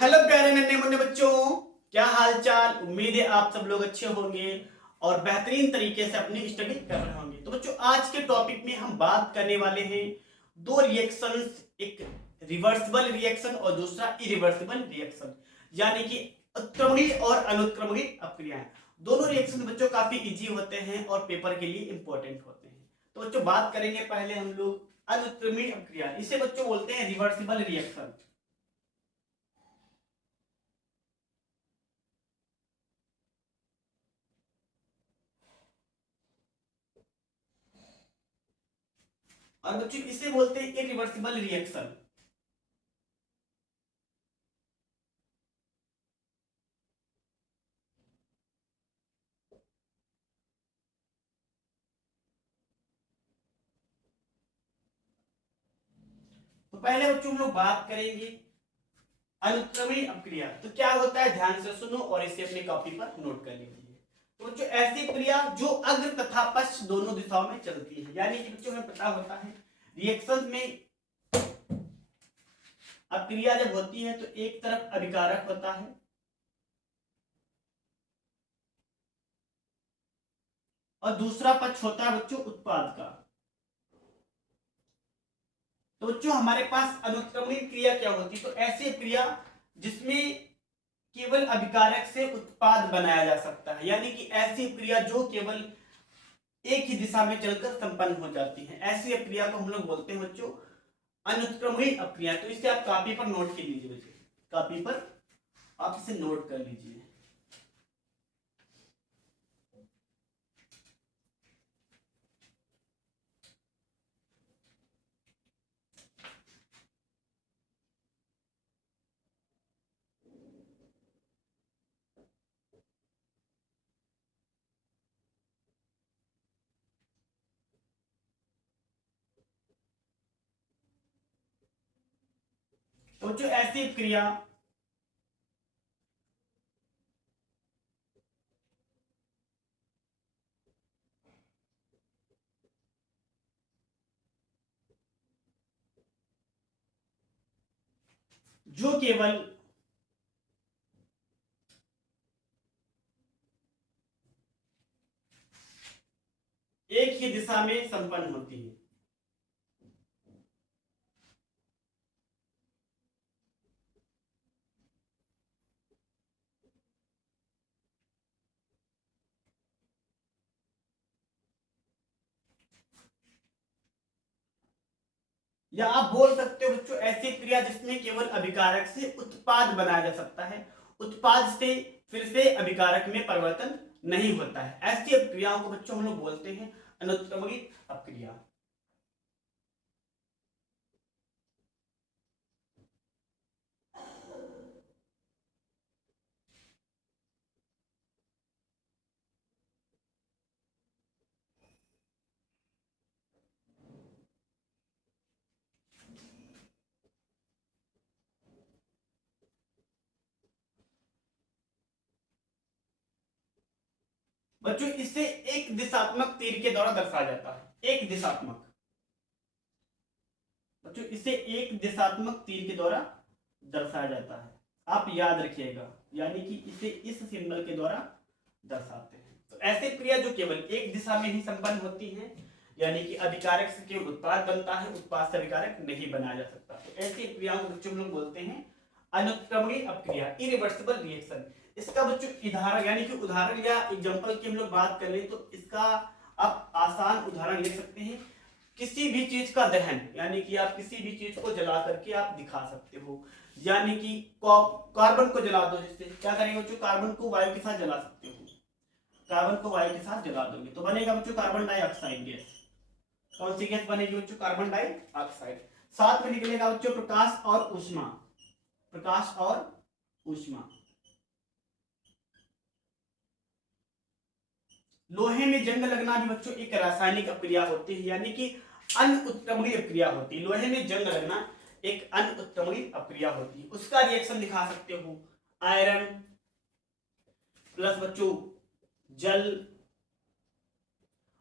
Hello प्यारे नन्हे मुन्ने बच्चों, क्या हाल चाल। उम्मीद है आप सब लोग अच्छे होंगे और बेहतरीन तरीके से अपनी स्टडी कर रहे होंगे। तो बच्चों, आज के टॉपिक में हम बात करने वाले हैं दो रिएक्शंस, एक रिवर्सिबल रिएक्शन और दूसरा इरिवर्सिबल रिएक्शन, यानी कि उत्क्रमणीय और अनुत्क्रमणीय अपक्रियाएं। दोनों रिएक्शन बच्चों काफी इजी होते हैं और पेपर के लिए इंपॉर्टेंट होते हैं। तो बच्चों, बात करेंगे पहले हम लोग अनुत्क्रमणीय अपक्रिया, इसे बच्चों बोलते हैं रिवर्सिबल रिएक्शन। और बच्चों, इसे बोलते हैं इरिवर्सिबल रिएक्शन। तो पहले बच्चों हम लोग बात करेंगे अनुक्रमणीय अपक्रिया। तो क्या होता है, ध्यान से सुनो और इसे अपनी कॉपी पर नोट कर लीजिए। तो बच्चों, ऐसी क्रिया जो अग्र तथा पश्च दोनों दिशाओं में चलती है, यानी कि बच्चों हमें पता होता है रिएक्शन में अपक्रिया जब होती है तो एक तरफ अभिकारक होता है और दूसरा पक्ष होता है बच्चों उत्पाद का। तो बच्चों, हमारे पास अनुक्रमणीय क्रिया क्या होती है, तो ऐसी क्रिया जिसमें केवल अभिकारक से उत्पाद बनाया जा सकता है, यानी कि ऐसी क्रिया जो केवल एक ही दिशा में चलकर संपन्न हो जाती है, ऐसी क्रिया को हम लोग बोलते हैं बच्चों अनुक्रमणीय अपक्रिया। तो इसे आप कॉपी पर नोट कर लीजिए बच्चों, कॉपी पर आप इसे नोट कर लीजिए। तो जो ऐसी क्रिया जो केवल एक ही दिशा में संपन्न होती है, या आप बोल सकते हो बच्चों ऐसी क्रिया जिसमें केवल अभिकारक से उत्पाद बनाया जा सकता है, उत्पाद से फिर से अभिकारक में परिवर्तन नहीं होता है, ऐसी अपक्रियाओं को बच्चों हम लोग बोलते हैं अनुक्रमणीय अपक्रिया। बच्चों, इसे एक दिशात्मक तीर के द्वारा दर्शाया जाता है, एक दिशात्मक। बच्चों, इसे एक दिशात्मक तीर के द्वारा दर्शाया जाता है, आप याद रखिएगा, यानी कि इसे इस सिंबल के द्वारा दर्शाते हैं। तो ऐसे क्रिया जो केवल एक दिशा में ही संपन्न होती है, यानी कि अभिकारक से केवल उत्पाद बनता है, उत्पाद से अभिकारक नहीं बनाया जा सकता, तो ऐसी क्रियाओं को बच्चों हम लोग बोलते हैं अनुक्रमणीय अपक्रिया, इरिवर्सिबल रिएक्शन। इसका बच्चों उदाहरण, यानी कि उदाहरण या एग्जांपल की हम लोग बात करें तो इसका आप आसान उदाहरण ले सकते हैं, किसी भी चीज का दहन, यानी कि आप किसी भी चीज को जला करके आप दिखा सकते हो, यानी कि कार्बन को जला दो, जिससे क्या करेंगे बच्चों, कार्बन को वायु के साथ जला सकते हो, कार्बन को वायु के साथ जला दोगे तो बनेगा बच्चों कार्बन डाइऑक्साइड गैस। कौन सी गैस बनेगी बच्चों, कार्बन डाइऑक्साइड। साथ में निकलेगा बच्चों प्रकाश और ऊष्मा, प्रकाश और ऊष्मा। लोहे में जंग लगना भी बच्चों एक रासायनिक अपक्रिया होती है, यानी कि अनुत्क्रमणीय अपक्रिया होती है। लोहे में जंग लगना एक अनुत्क्रमणीय अपक्रिया होती है, उसका रिएक्शन दिखा सकते हो, आयरन प्लस बच्चों जल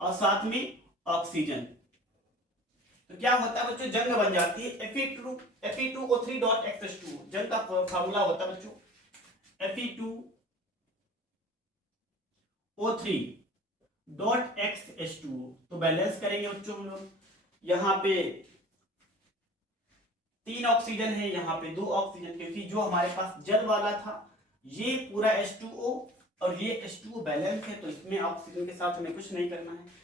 और साथ में ऑक्सीजन। तो क्या होता है बच्चों, जंग बन जाती है Fe2O3.X2। जंग का फार्मूला होता है बच्चों Fe2O3.X2। तो बैलेंस करेंगे बच्चों हम लोग, यहाँ पे 3 ऑक्सीजन है, यहाँ पे 2 ऑक्सीजन, क्योंकि जो हमारे पास जल वाला था ये पूरा H2O और ये H2O बैलेंस है, तो इसमें ऑक्सीजन के साथ हमें कुछ नहीं करना है।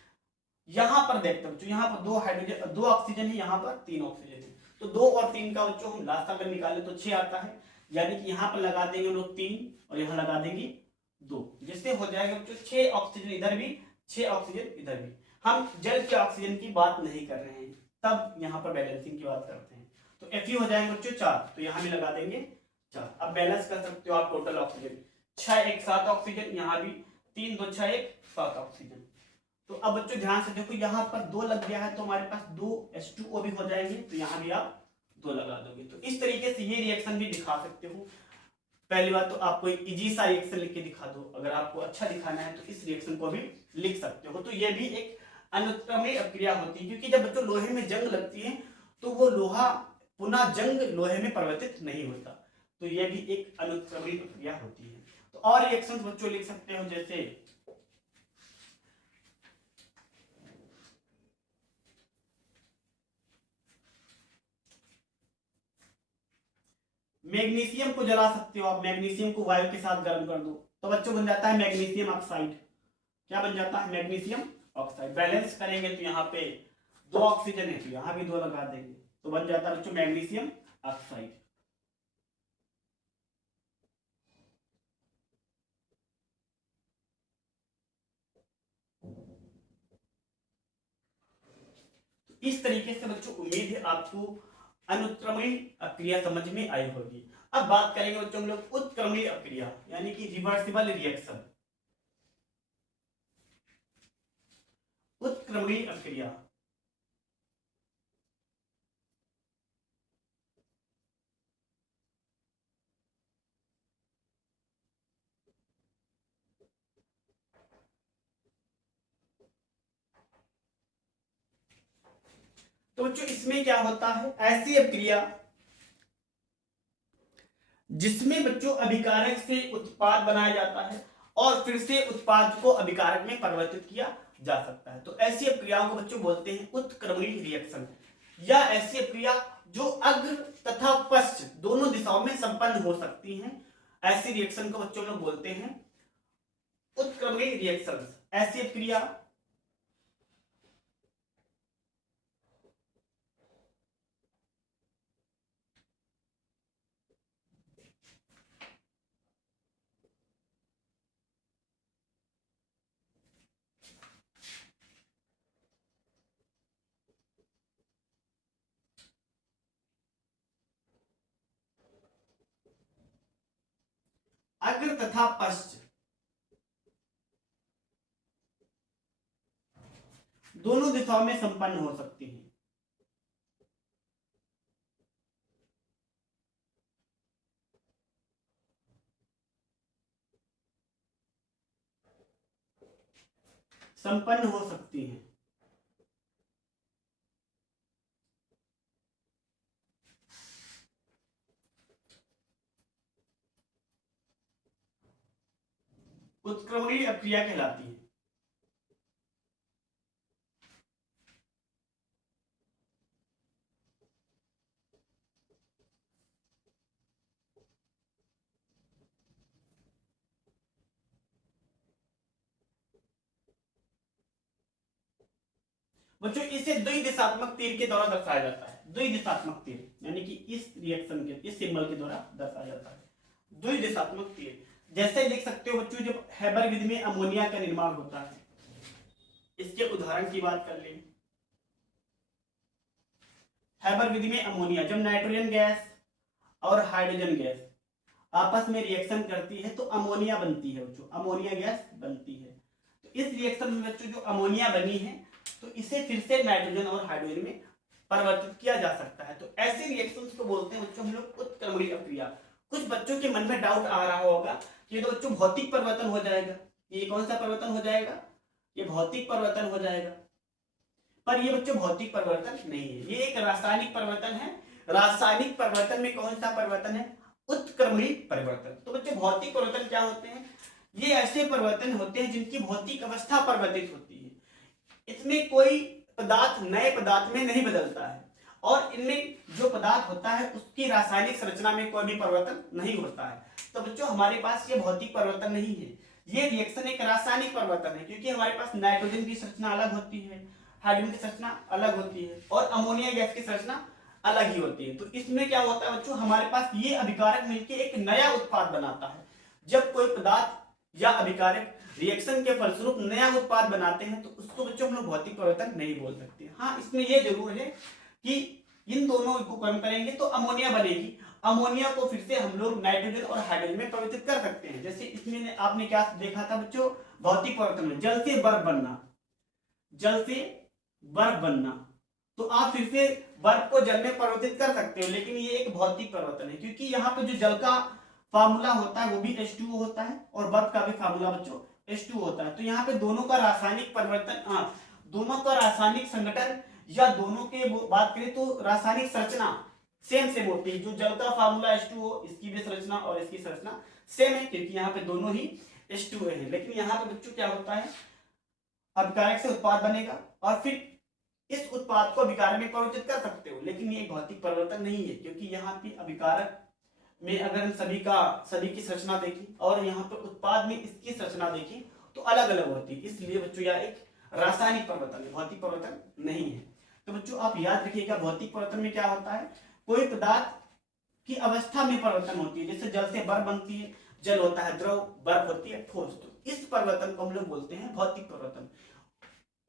यहाँ पर देखते बच्चों, यहाँ पर 2 हाइड्रोजन 2 ऑक्सीजन है, यहाँ पर 3 ऑक्सीजन है, तो 2 और 3 का बच्चों हम लास्ट अगर निकाले तो 6 आता है, यानी कि यहाँ पर लगा देंगे हम लोग 3 और यहाँ लगा देंगे 2, जिससे हो जाएगा बच्चों 6 ऑक्सीजन इधर भी, 6 ऑक्सीजन इधर भी। हम जल के ऑक्सीजन की बात नहीं कर रहे हैं, तब यहाँ पर बैलेंसिंग की बात करते हैं। तो Fe हो जाएंगे बच्चों 4, तो यहाँ भी लगा देंगे 4। अब बैलेंस कर सकते हो आप टोटल ऑक्सीजन, 6 1 7 ऑक्सीजन, यहाँ भी 3 2 6 1 7 ऑक्सीजन। तो अब बच्चों ध्यान से देखो, यहाँ पर 2 लग गया है तो हमारे पास 2 H2O भी हो जाएंगे, तो यहाँ भी आप 2 लगा दोगे। तो इस तरीके से ये रिएक्शन भी दिखा सकते हो। पहली बात तो आपको एक इजी सा रिएक्शन लिख के दिखा दो, अगर आपको अच्छा दिखाना है तो इस रिएक्शन को भी लिख सकते हो। तो ये भी एक अनुत्क्रमणीय अभिक्रिया होती है, क्योंकि जब बच्चों लोहे में जंग लगती है तो वो लोहा पुनः जंग लोहे में परिवर्तित नहीं होता, तो ये भी एक अनुत्क्रमणीय प्रक्रिया होती है। तो और रिएक्शंस बच्चों लिख सकते हो, जैसे मैग्नीशियम को जला सकते हो आप, मैग्नीशियम को वायु के साथ गर्म कर दो तो बच्चों बन जाता है मैग्नीशियम ऑक्साइड। क्या बन जाता है? Magnesium oxide. बैलेंस करेंगे तो यहाँ पे 2 ऑक्सीजन है तो यहाँ भी 2 लगा देंगे, तो बन जाता है बच्चों मैग्नीशियम ऑक्साइड। इस तरीके से बच्चों उम्मीद है आपको अनुत्क्रमणीय अक्रिया समझ में आई होगी। अब बात करेंगे बच्चों हम लोग उत्क्रमणीय अक्रिया, यानी कि रिवर्सिबल रिएक्शन। उत्क्रमणीय अक्रिया तो बच्चों इसमें क्या होता है, ऐसी अभिक्रिया जिसमें बच्चों अभिकारक से उत्पाद बनाया जाता है और फिर से उत्पाद को अभिकारक में परिवर्तित किया जा सकता है। तो ऐसी अभिक्रियाओं को बच्चों बोलते हैं उत्क्रमणीय रिएक्शन, या ऐसी अभिक्रिया जो अग्र तथा पश्च दोनों दिशाओं में संपन्न हो सकती हैं। ऐसी रिएक्शन को बच्चों लोग बोलते हैं उत्क्रमणीय रिएक्शन। ऐसी अभिक्रिया अग्र तथा पश्च दोनों दिशाओं में संपन्न हो सकती है। संपन्न हो सकती है। उत्क्रमणीय अभिक्रिया कहलाती है। बच्चों इसे द्विदिशात्मक तीर के द्वारा दर्शाया जाता है। द्विदिशात्मक तीर यानी कि इस रिएक्शन के इस सिंबल के द्वारा दर्शाया जाता है द्विदिशात्मक तीर। जैसे लिख सकते हो बच्चों, जब हैबर विधि में अमोनिया का निर्माण होता है, इसके उदाहरण की बात कर लें। हैबर विधि में अमोनिया, जब नाइट्रोजन गैस और हाइड्रोजन गैस आपस में रिएक्शन करती है तो अमोनिया बनती है बच्चों, अमोनिया गैस बनती है। तो इस रिएक्शन में बच्चों जो अमोनिया बनी है तो इसे फिर से नाइट्रोजन और हाइड्रोजन में परिवर्तित किया जा सकता है। तो ऐसे रिएक्शंस को बोलते हैं बच्चों हम लोग उत्क्रमणीय अभिक्रिया। कुछ बच्चों के मन में डाउट आ रहा होगा कि तो बच्चों भौतिक परिवर्तन हो जाएगा, ये कौन सा परिवर्तन हो जाएगा? ये भौतिक परिवर्तन हो जाएगा। पर ये बच्चों भौतिक परिवर्तन नहीं है, ये एक रासायनिक परिवर्तन है। रासायनिक परिवर्तन में कौन सा परिवर्तन है? उत्क्रमणीय परिवर्तन। तो बच्चों भौतिक परिवर्तन क्या होते हैं? ये ऐसे परिवर्तन होते हैं जिनकी भौतिक अवस्था परिवर्तित होती है। इसमें कोई पदार्थ नए पदार्थ में नहीं बदलता है, और इनमें जो पदार्थ होता है उसकी रासायनिक संरचना में कोई भी परिवर्तन नहीं होता है। तो बच्चों हमारे पास ये भौतिक परिवर्तन नहीं है, ये रिएक्शन एक रासायनिक परिवर्तन है, क्योंकि हमारे पास नाइट्रोजन की संरचना अलग होती है, हाइड्रोजन की संरचना अलग होती है, और अमोनिया गैस की संरचना अलग ही होती है। तो इसमें क्या होता है बच्चों, हमारे पास ये अभिकारक मिलकर एक नया उत्पाद बनाता है। जब कोई पदार्थ या अभिकारक रिएक्शन के फलस्वरूप नया उत्पाद बनाते हैं तो उसको बच्चों हम लोग भौतिक परिवर्तन नहीं बोल सकते। हाँ, इसमें यह जरूर है कि इन दोनों को कर्म करेंगे तो अमोनिया बनेगी। अमोनिया को फिर से हम लोग नाइट्रोजन और हाइड्रोजन में परिवर्तित कर सकते हैं। जैसे इसमें आपने क्या देखा था बच्चों, भौतिक परिवर्तन में जल से बर्फ बनना, जल से बर्फ बनना, तो आप फिर से बर्फ को जल में परिवर्तित कर सकते हो, लेकिन ये एक भौतिक परिवर्तन है, क्योंकि यहाँ पे जो जल का फार्मूला होता है वो भी H2O होता है, और बर्फ का भी फार्मूला बच्चों H2O होता है। तो यहाँ पे दोनों का रासायनिक परिवर्तन, दोनों का रासायनिक संगठन या दोनों के बात करें तो रासायनिक संरचना सेम सेम होती है। जो जल का फार्मूला H2O, इसकी भी संरचना और इसकी संरचना सेम है, क्योंकि यहाँ पे दोनों ही H2O है। लेकिन यहाँ पे बच्चों क्या होता है, अभिकारक से उत्पाद बनेगा और फिर इस उत्पाद को अभिकारक में परिवर्तित कर सकते हो, लेकिन ये भौतिक परिवर्तन नहीं है, क्योंकि यहाँ पे अभिकारक में अगर हम सभी की संरचना देखें और यहाँ पे उत्पाद में इसकी संरचना देखें तो अलग अलग होती है। इसलिए बच्चों यह एक रासायनिक परिवर्तन है, भौतिक परिवर्तन नहीं है। तो बच्चों आप याद रखिएगा, भौतिक परिवर्तन में क्या होता है, कोई पदार्थ की अवस्था में परिवर्तन होती है। जैसे जल से बर्फ बनती है, जल होता है द्रव, बर्फ होती है ठोस। तो इस परिवर्तन को हम लोग बोलते हैं भौतिक परिवर्तन।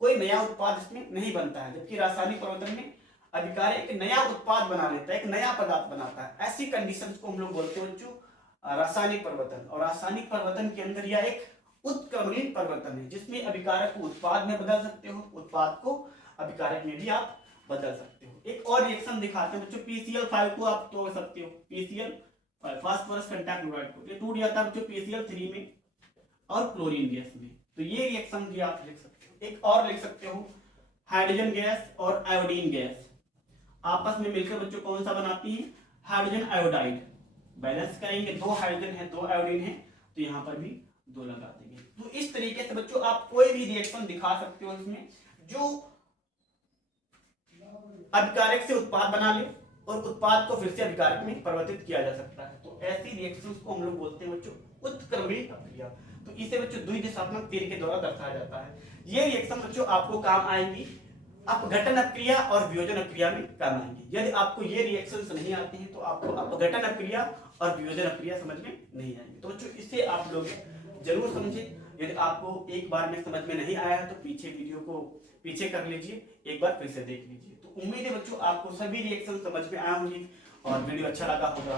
कोई नया उत्पाद इसमें नहीं बनता है, जबकि रासायनिक परिवर्तन में अभिकारक एक नया उत्पाद बना लेता है, एक नया पदार्थ बनाता है। ऐसी कंडीशंस को हम लोग बोलते हैं बच्चों रासायनिक परिवर्तन। और रासायनिक परिवर्तन के अंदर यह एक उत्क्रमणीय परिवर्तन है, जिसमें अभिकारक को उत्पाद में बदल सकते हो, उत्पाद को अभिकारक में भी आप बदल सकते हो। एक और रिएक्शन दिखाते हैं बच्चों, PCl5 को आप तोड़ सकते हो, PCl5 फास्फोरस पेंटाक्लोराइड को, ये टूट जाता है बच्चों PCl3 में और क्लोरीन गैस में। तो ये रिएक्शन भी आप लिख सकते हो। एक और लिख सकते हो, हाइड्रोजन गैस और आयोडीन गैस आपस में मिलकर बच्चों कौन सा बनाती है, हाइड्रोजन आयोडाइड। बैलेंस करेंगे, 2 हाइड्रोजन है 2 आयोडीन है, तो यहाँ पर भी 2 लगा देंगे। तो इस तरीके से बच्चों आप कोई भी रिएक्शन दिखा सकते हो इसमें जो अभिकारक से उत्पाद बना ले और उत्पाद को फिर से अभिकारक में परिवर्तित किया जा सकता है। तो ऐसी रिएक्शंस को हम लोग बोलते हैं बच्चों उत्क्रमणीय प्रक्रिया। तो इसे बच्चों द्विदिशात्मक तीर के द्वारा दर्शाया जाता है। ये रिएक्शन बच्चों आपको काम आएंगी अपघटन अपक्रिया और वियोजन अपक्रिया में काम आएंगे। यदि आपको ये रिएक्शंस नहीं आती हैं तो आपको अपघटन अपक्रिया और वियोजन अपक्रिया समझ में नहीं आएंगे। तो बच्चों इसे आप लोग जरूर समझें। यदि आपको एक बार में समझ में नहीं आया है तो पीछे वीडियो को पीछे कर लीजिए, एक बार फिर से देख लीजिए। तो उम्मीद है बच्चों आपको सभी रिएक्शन समझ में आए होंगे और वीडियो अच्छा लगा होगा।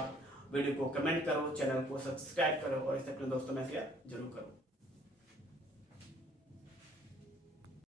वीडियो को कमेंट करो, चैनल को सब्सक्राइब करो और इसे अपने दोस्तों में शेयर जरूर करो।